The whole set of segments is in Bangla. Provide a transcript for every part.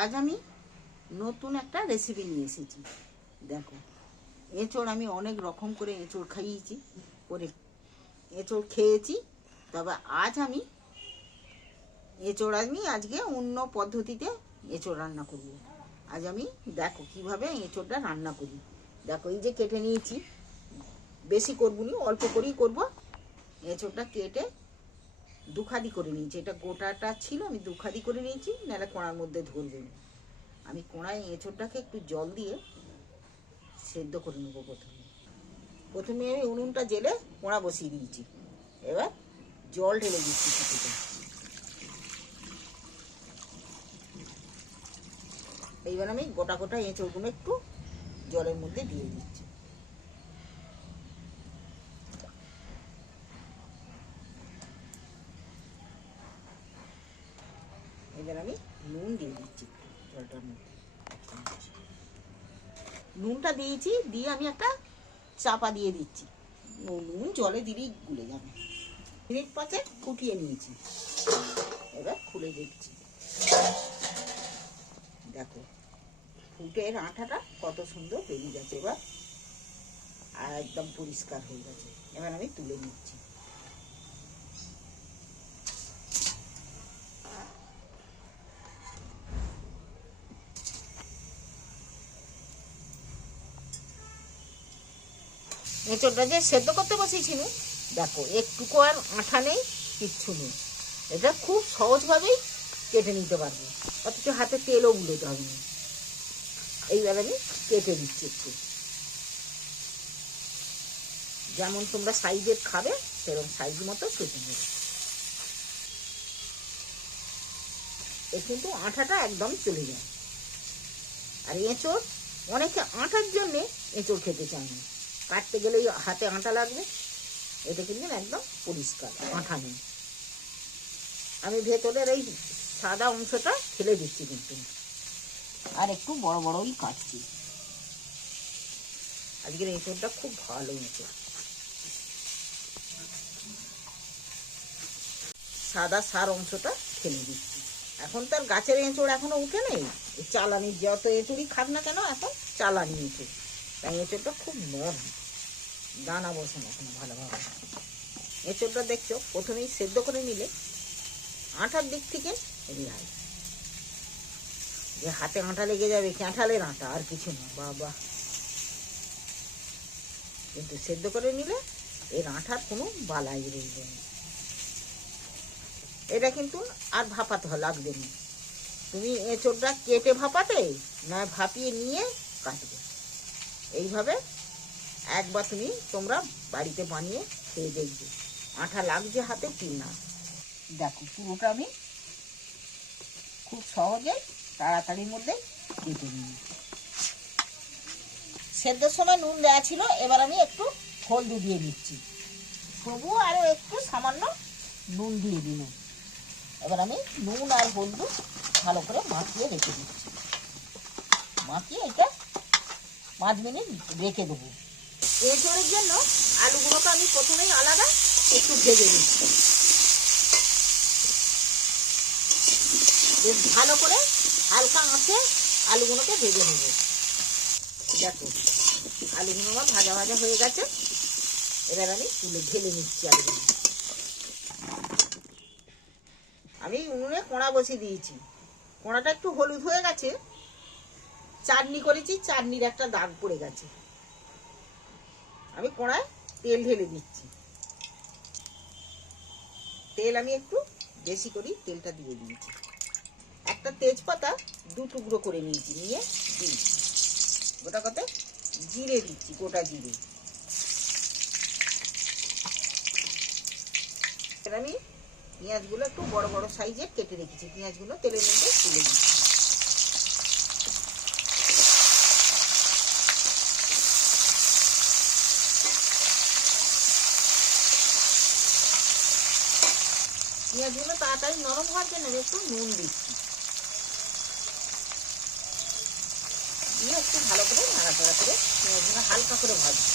আজ আমি নতুন একটা রেসিপি নিয়ে এসেছি। দেখো, এঁচড় আমি অনেক রকম করে এঁচড় খাইয়েছি, করে এঁচড় খেয়েছি, তবে আজ আমি এঁচড় আমি আজকে অন্য পদ্ধতিতে এঁচড় রান্না করব। আজ আমি দেখো কীভাবে এঁচড়টা রান্না করি। দেখো, এই যে কেটে নিয়েছি, বেশি করব নি, অল্প করেই করব। এঁচড়টা কেটে দুখাদি করে নিয়েছি। এটা গোটাটা ছিল, আমি দুখাদি করে নিয়েছি, নাহলে কোড়ার মধ্যে ধরবে না আমি কোড়ায় এঁচড়টাকে একটু জল দিয়ে সেদ্ধ করে নেব প্রথমে। প্রথমে আমি উনুনটা জেলে কোড়া বসিয়ে দিয়েছি। এবার জল ঢেলে দিচ্ছি কিছুটা। এইবার আমি গোটা গোটা এঁচড়গুলো একটু জলের মধ্যে দিয়ে দিচ্ছি এবার আমি নুন দিয়ে দিচ্ছি জলটার মধ্যে। নুনটা দিয়েছি, দিয়ে আমি একটা চাপা দিয়ে দিচ্ছি। নুন জলে দিলেই গুলে যাবে। মিনিট পাঁচে ফুটিয়ে নিয়েছি। এবার খুলে দেখছি। দেখো ফুটের আঠাটা কত সুন্দর বেরিয়ে গেছে এবার। আর একদম পরিষ্কার হয়ে গেছে। এবার আমি তুলে নিচ্ছি। এঁচড়টা যে সেদ্ধ করতে বসিয়েছিল দেখো, একটুকু আর আঠা নেই, কিচ্ছু নেই। এটা খুব সহজভাবেই কেটে নিতে পারবে। অথচ হাতে তেলও উলোতে হবে না। এইবার আমি কেটে দিচ্ছি একটু। যেমন তোমরা সাইজের খাবে, সেরকম সাইজ মতো কেটে নেবে। এ কিন্তু আঠাটা একদম চলে যায়। আর এঁচড়, অনেকে আঠার জন্যে এঁচড় খেতে চায় না। কাটতে গেলেই হাতে আটা লাগবে। এটা কিন্তু একদম পরিষ্কার, আঠা নেই। আমি ভেতরের এই সাদা অংশটা ফেলে দিচ্ছি কিন্তু। আর একটু বড় বড়ই কাটছি। আজকের এঁচড়টা খুব ভালো এঁচড় সাদা সার অংশটা ফেলে দিচ্ছি। এখন তার গাছের এঁচড় এখনও উঠে নেই। চালানি যত এঁচড়ই খাক না কেন, এখন চালানি এঁচড় তাই এঁচড়টা খুব নরম। দানা বসে না এখন ভালোভাবে। এঁচড়টা দেখছ, প্রথমেই সেদ্ধ করে নিলে আটার দিক থেকে রেহাই। যে হাতে আঁটা লেগে যাবে কাঁঠালের আঁটা আর কিছু না, বাবা। কিন্তু সেদ্ধ করে নিলে এর আঠার কোনো বালাই রইবে না। এটা কিন্তু আর ভাপাতে লাগবে না। তুমি এঁচড়টা কেটে ভাপাতে না ভাপিয়ে নিয়ে কাটবে। এইভাবে একবার তুমি তোমরা বাড়িতে বানিয়ে খেয়ে দেখবে। আঠা লাগছে হাতে কি না? দেখো, পুরোটা আমি খুব সহজে তাড়াতাড়ির মধ্যে কেটে নিই সেদ্ধর সময় নুন দেওয়া ছিল, এবার আমি একটু হলদি দিয়ে দিচ্ছি তবুও আরও একটু সামান্য নুন দিয়ে দিলাম এবার আমি নুন আর হলদু ভালো করে মাখিয়ে রেখে দিচ্ছি। মাখিয়ে এটা পাঁচ মিনিট রেখে দেবো। এঁচড়ের জন্য আলুগুলোকে আমি প্রথমেই আলাদা একটু ভেজে দিচ্ছি বেশ ভালো করে হালকা আঁচে আলুগুলোকে ভেজে নেব। দেখো, আলুগুলো আমার ভাজা ভাজা হয়ে গেছে। এবার আমি তুলে ঢেলে নিচ্ছি আলুগুলো। আমি উনুনে কোঁড়া বসিয়ে দিয়েছি। কোঁড়াটা একটু হলুদ হয়ে গেছে। চাটনি করেছি, চাটনির একটা দাগ পড়ে গেছে। আমি কড়ায় তেল ঢেলে দিচ্ছি। তেল আমি একটু বেশি করি তেলটা দিয়ে দিয়েছি। একটা তেজপাতা দু টুকরো করে নিয়েছি, নিয়ে দিয়েছি গোটা কথা জিরে দিচ্ছি, গোটা জিরে। আমি পেঁয়াজগুলো একটু বড় বড় সাইজের কেটে রেখেছি। পেঁয়াজগুলো তেলের মধ্যে তুলে দিচ্ছি পেঁয়াজগুলো তাড়াতাড়ি নরম হওয়ার জন্য আমি একটু নুন দিচ্ছি। দিয়ে একটু ভালো করে নাড়াচাড়া করে পেঁয়াজগুলো হালকা করে ভাজছি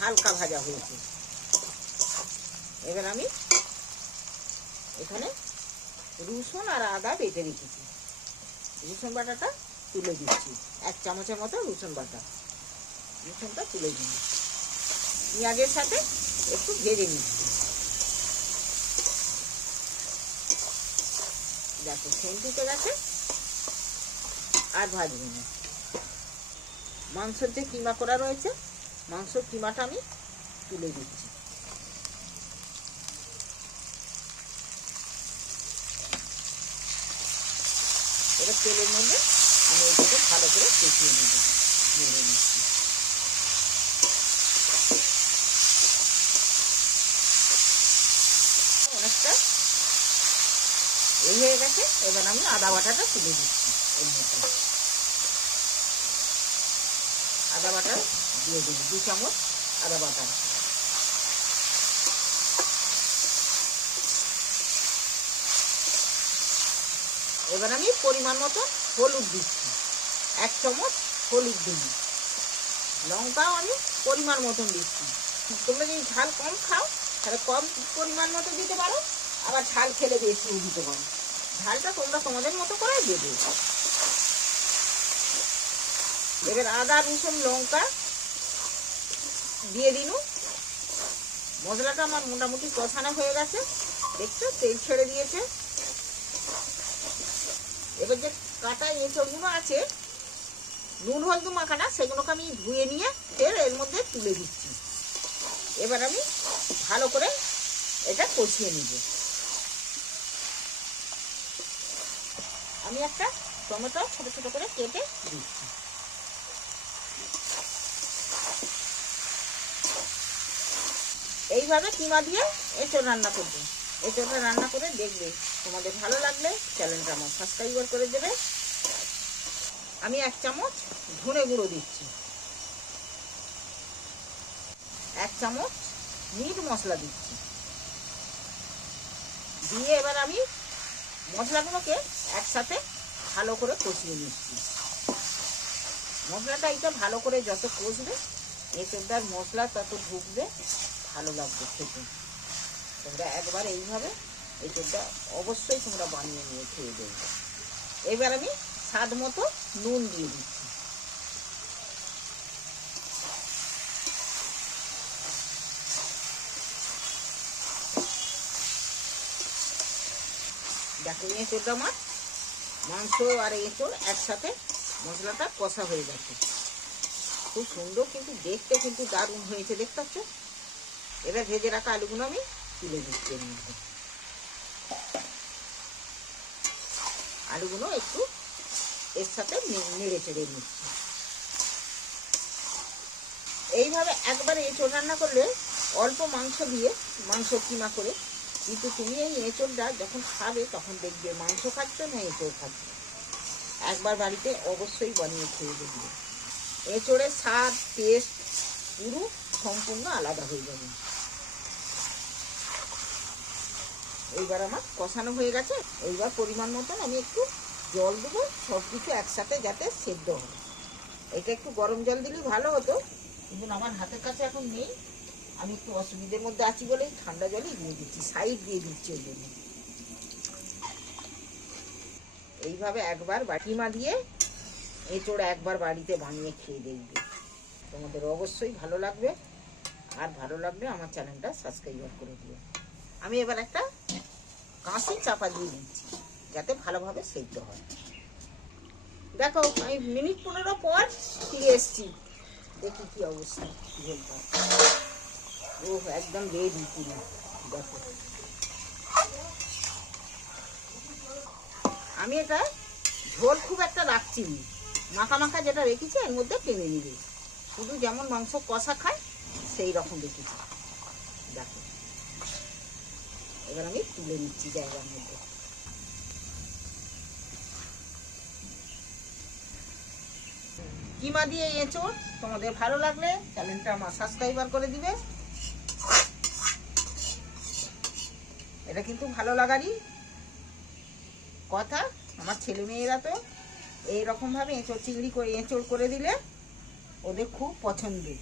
হালকা ভাজা হয়েছে। এবার আমি এখানে রসুন আর আদা বেটে রেখেছি। রসুন বাটাটা তুলে দিচ্ছি। এক চামচের মতো রসুন বাটা। রসুনটা তুলে দিই পেঁয়াজের সাথে একটু ভেজে নিচ্ছি। দেখো, সেন্ট উঠে গেছে আর ভাজবো না। মাংসের যে কিমা করা রয়েছে, মাংসের কিমাটা আমি তুলে দিচ্ছি। তেলের মধ্যে আমি এটাকে ভালো করে কষিয়ে নেব। নেড়ে নিচ্ছি। অনেকটা এই হয়ে গেছে, এবার আমি আদা বাটাটা তুলে দিচ্ছি এর মধ্যে। আদা বাটা দিয়ে দেবো, দু চামচ আদা বাটা। এবার আমি পরিমাণ মতো হলুদ দিচ্ছি। এক চামচ হলুদ দিই লঙ্কাও আমি পরিমাণ মতন দিচ্ছি। তোমরা যদি ঝাল কম খাও, তাহলে কম পরিমাণ মতো দিতে পারো, আবার ঝাল খেলে বেশিও দিতে পারো। ঝালটা তোমরা তোমাদের মতো করে দেবে। এবার আদা, রসুন, লঙ্কা দিয়ে দিনু। মশলাটা আমার মোটামুটি কষানো হয়ে গেছে। দেখছ? তেল ছেড়ে দিয়েছে। এবার যে কাটা এঁচড়গুলো আছে, নুন হলদু মাখানা, সেগুলোকে আমি ধুয়ে নিয়ে ফের এর মধ্যে তুলে দিচ্ছি। এবার আমি ভালো করে এটা কষিয়ে নিব। আমি একটা টমেটো ছোট ছোট করে কেটে দিচ্ছি। এইভাবে কিমা দিয়ে এঁচড় রান্না করবে। এঁচড়টা রান্না করে দেখবে তোমাদের ভালো লাগলে চ্যানেলটা আমার সাবস্ক্রাইবার করে দেবে। আমি এক চামচ ধনে গুঁড়ো দিচ্ছি। এক চামচ মিট মশলা দিচ্ছি। দিয়ে এবার আমি মশলাগুলোকে একসাথে ভালো করে কষিয়ে নিচ্ছি। মশলাটা এটা ভালো করে যত কষবে এঁচড়টার মশলা তত ঢুকবে, ভালো লাগবে খেতে। তোমরা একবার এইভাবে এঁচড়টা অবশ্যই তোমরা বানিয়ে নিয়ে খেয়ে দেবে। এবার আমি স্বাদ মতো নুন দিয়ে দিচ্ছি। দেখো এঁচড়টা আমার মাংস আর এঁচড় একসাথে মশলাটা কষা হয়ে গেছে। খুব সুন্দর কিন্তু, দেখতে কিন্তু দারুণ হয়েছে, দেখতে পাচ্ছ? এবার ভেজে রাখা আলুগুলো আমি তুলে দিচ্ছি এর মধ্যে। আলুগুলো একটু এর সাথে নেড়ে চেড়ে নিচ্ছি। এইভাবে একবার এঁচড় রান্না করলে অল্প মাংস দিয়ে মাংস কিমা করে, কিন্তু তুমি এই এঁচড়টা যখন খাবে তখন দেখবে মাংস খাচ্ছ না এঁচড় খাচ্ছ। একবার বাড়িতে অবশ্যই বানিয়ে খেয়ে দেখবে। এঁচড়ের স্বাদ টেস্ট পুরো সম্পূর্ণ আলাদা হয়ে যাবে। এইবার আমার কষানো হয়ে গেছে। এইবার পরিমাণ মতন আমি একটু জল দেবো সব কিছু একসাথে যাতে সেদ্ধ হয়। এটা একটু গরম জল দিলেই ভালো হতো, কিন্তু আমার হাতের কাছে এখন নেই। আমি একটু অসুবিধের মধ্যে আছি বলেই ঠান্ডা জলই দিয়ে দিচ্ছি, সাইড দিয়ে দিচ্ছি ওই জন্য। এইভাবে একবার বাটিমা দিয়ে এঁচোড় একবার বাড়িতে বানিয়ে খেয়ে দেখবে। তোমাদের অবশ্যই ভালো লাগবে। আর ভালো লাগলে আমার চ্যানেলটা সাবস্ক্রাইব করে দিও। আমি এবার একটা কাঁচি চাপা দিয়ে দিচ্ছি, যাতে ভালোভাবে সেদ্ধ হয়। দেখো, আমি মিনিট পনেরো পর ফিরে এসছি। দেখি কি অবস্থা ঝোলটা ও একদম রেডি পুরো দেখো। আমি এটা ঝোল খুব একটা রাখছি না। মাখা মাখা যেটা রেখেছি, এর মধ্যে টেনে নিবে। শুধু যেমন মাংস কষা খায়, সেই রকম রেখেছি। দেখো। এবার আমি তুলে নিচ্ছি জায়গার মধ্যে। কিমা দিয়ে এঁচোড় তোমাদের ভালো লাগলে চ্যানেলটা আমার সাবস্ক্রাইবার করে দিবে। এটা কিন্তু ভালো লাগারই কথা, আমার ছেলে মেয়েরা তো এইরকমভাবে এঁচোড় চিংড়ি করে এঁচোড় করে দিলে ওদের খুব পছন্দের।